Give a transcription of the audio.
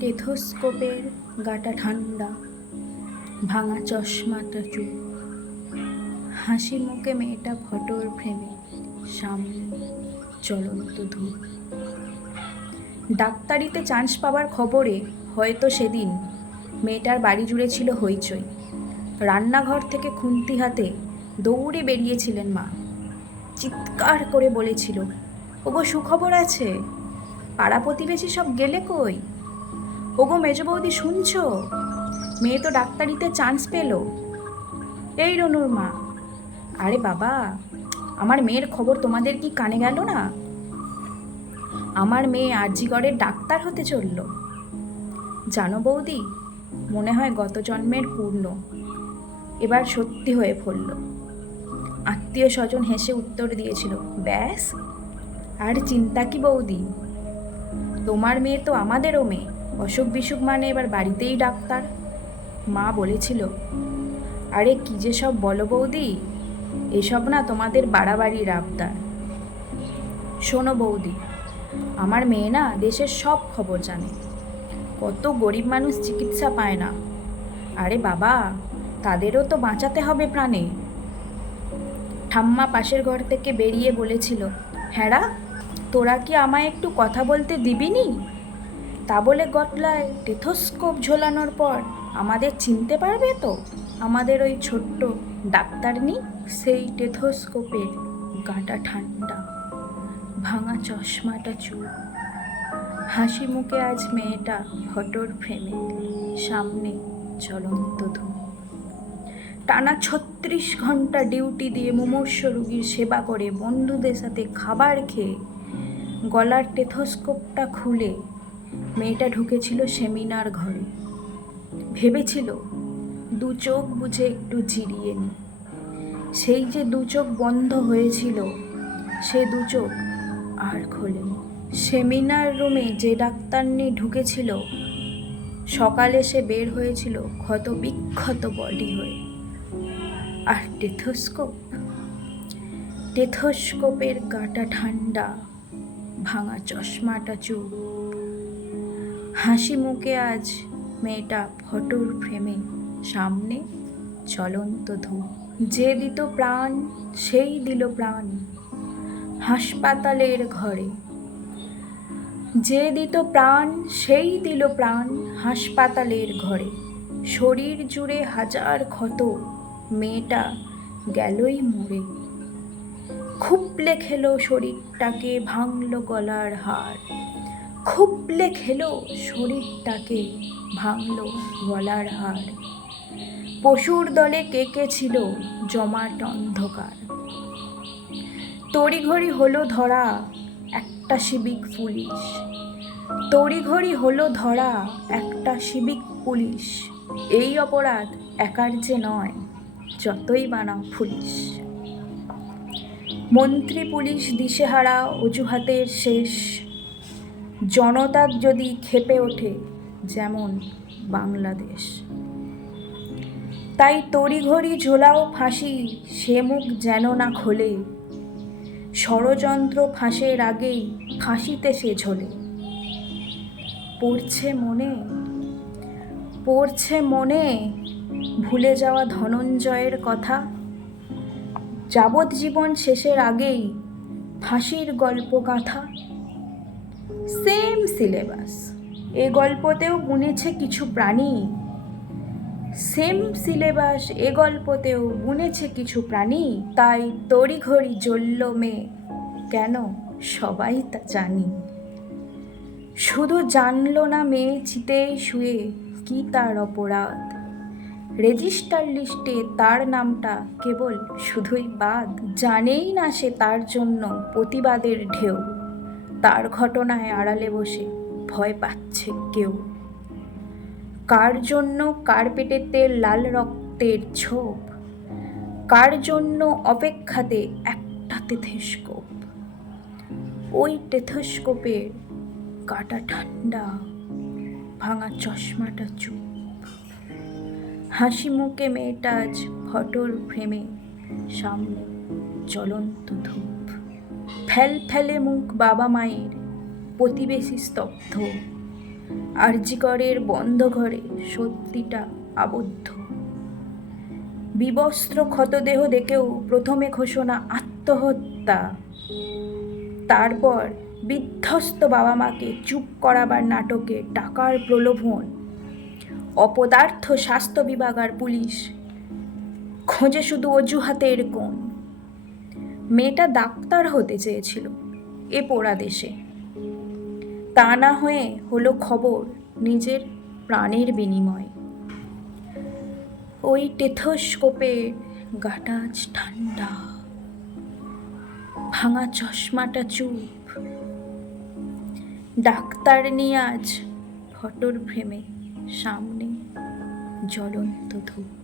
টেথোস্কোপের গাটা ঠান্ডা, ভাঙা চশমাটা চুপ হাসি মুখে মেয়েটা ফটোর ফ্রেমে, সামনে চলন্ত ধূপ। ডাক্তারিতে চান্স পাওয়ার খবরে হয়তো সেদিন মেয়েটার বাড়ি জুড়ে ছিল হইচই। রান্নাঘর থেকে খুন্তি হাতে দৌড়ে বেরিয়েছিলেন মা। চিৎকার করে বলেছিল, ওগো সুখবর আছে? পাড়া প্রতিবেশী সব গেলে কই? ওগো মেজ বৌদি, শুনছো? মেয়ে তো ডাক্তারিতে চান্স পেল। এই রনুর মা। আরে বাবা, আমার মেয়ের খবর তোমাদের কি কানে গেল না? আমার মেয়ে আরজিগড়ের ডাক্তার হতে চলল। জানো বৌদি, মনে হয় গত জন্মের পূর্ণ। এবার সত্যি হয়ে পড়ল। আত্মীয় স্বজন হেসে উত্তর দিয়েছিল, ব্যাস, আর চিন্তা কি বৌদি? তোমার মেয়ে তো আমাদেরও মেয়ে। অসুখ বিসুখ মানে এবার বাড়িতেই ডাক্তার। মা বলেছিল, আরে কি যে সব বলো বৌদি, এসব না তোমাদের বাড়াবাড়ির আবদার শোনো বৌদি, আমার মেয়ে না দেশের সব খবর জানে। কত গরিব মানুষ চিকিৎসা পায় না। আরে বাবা, তাদেরও তো বাঁচাতে হবে প্রাণে। ঠাম্মা পাশের ঘর থেকে বেরিয়ে বলেছিল হ্যাঁ তোরা কি আমায় একটু কথা বলতে দিবিনি তা বলে গতলায় টেথোস্কোপ ঝোলানোর পর আমাদের চিনতে পারবে তো? আমাদের ওই ছোট্ট ডাক্তারনি সেই টেথোস্কোপের গাটা ঠান্ডা, ভাঙা চশমাটা চুল। হাসি মুখে আজ মেয়েটা ফটোর ফ্রেমে সামনে চলন্ত ধূপ। টানা ছত্রিশ ঘণ্টা ডিউটি দিয়ে মুমূর্ষ রুগীর সেবা করে বন্ধুদের সাথে খাবার খেয়ে গলার টেথোস্কোপটা খুলে মেয়েটা ঢুকেছিল সেমিনার ঘরে। ভেবেছিল, দু চোখ বুঝে একটু জিরিয়ে নি। সেই যে দু চোখ বন্ধ হয়েছিল, সে দু চোখ আর খোলেনি। সেমিনার রুমে যে ডাক্তারনি ঢুকেছিল, সকালে সে বের হয়েছিল ক্ষত বিক্ষত বডি হয়ে। আর টেথোস্কোপ? টেথোস্কোপের গাটা ঠান্ডা ভাঙা চশমাটা চুপ হাসি মুখে আজ মেয়েটা ফটোর ফ্রেমে সামনে চলন্ত ধূপ। যে দিত প্রাণ, সেই দিল প্রাণ হাসপাতালের ঘরে। যে দিত প্রাণ, সেই দিল প্রাণ হাসপাতালের ঘরে। শরীর জুড়ে হাজার ক্ষত, মেয়েটা গেলই মরে। খুবলে খেলো শরীরটাকে, ভাঙলো গলার হাড় খুবলে খেলো, শরীরটাকে ভাঙলো গলার হার। পশুর দলে কে কে ছিল জমাট অন্ধকার? তড়িঘড়ি হলো ধরা একটা সিভিক পুলিশ। তড়িঘড়ি হলো ধরা একটা সিভিক পুলিশ। এই অপরাধ একার যে নয়, যতই বানাও পুলিশ। মন্ত্রী পুলিশ দিশেহারা অজুহাতের শেষ জনতার যদি খেপে ওঠে যেমন বাংলাদেশ। তাই তড়িঘড়ি ঝোলাও ফাঁসি সে মুখ যেন না খোলে। ষড়যন্ত্র ফাঁসের আগেই ফাঁসিতে সে ঝোলে। পড়ছে মনে পড়ছে মনে ভুলে যাওয়া ধনঞ্জয়ের কথা। যাবজ্জীবন শেষের আগেই ফাঁসির গল্প গাথা সেম সিলেবাস এ গল্পতেও বুনেছে কিছু প্রাণী। সেম সিলেবাস এ গল্পতেও বুনেছে কিছু প্রাণী। তাই তড়িঘড়ি জ্বলল মেয়ে কেন? সবাই তা জানি। শুধু জানলো না মেয়ে চিতে শুয়ে কি তার অপরাধ। রেজিস্টার লিস্টে তার নামটা কেবল শুধুই বাদ। জানেই না সে তার জন্য প্রতিবাদের ঢেউ। তার ঘটনায় আড়ালে বসে ভয় পাচ্ছে কেউ। কার জন্য কার্পেটেতে লাল রক্তের ছোপ? কার জন্য অপেক্ষাতে একটা টেথোস্কোপ ওই টেথোস্কোপের কাটা ঠান্ডা, ভাঙা চশমাটা চুপ। হাসি মুখে মেয়েটা আজ ফটোর ফ্রেমে সামনে জ্বলন্ত ধূপ। ফেল ফেলে মুখ বাবা মায়ের প্রতিবেশী স্তব্ধ। আরজিকরের বন্ধ ঘরে সত্যিটা আবদ্ধ। বিবস্ত্র ক্ষতদেহ দেখেও প্রথমে ঘোষণা আত্মহত্যা। তারপর বিধ্বস্ত বাবা মাকে চুপ করাবার নাটকে টাকার প্রলোভন। অপদার্থ স্বাস্থ্য বিভাগ আর পুলিশ। খোঁজে শুধু অজুহাতের কোণ। মেয়েটা ডাক্তার হতে চেয়েছিল এ পোড়া দেশে। তা না হয়ে হলো খবর নিজের প্রাণের বিনিময়। ওই টেথোস্কোপের গাটা আজ ঠান্ডা, ভাঙা চশমাটা চুপ। ডাক্তার নিয়ে আজ ফটোর ফ্রেমে সামনে জ্বলন্ত ধূপ।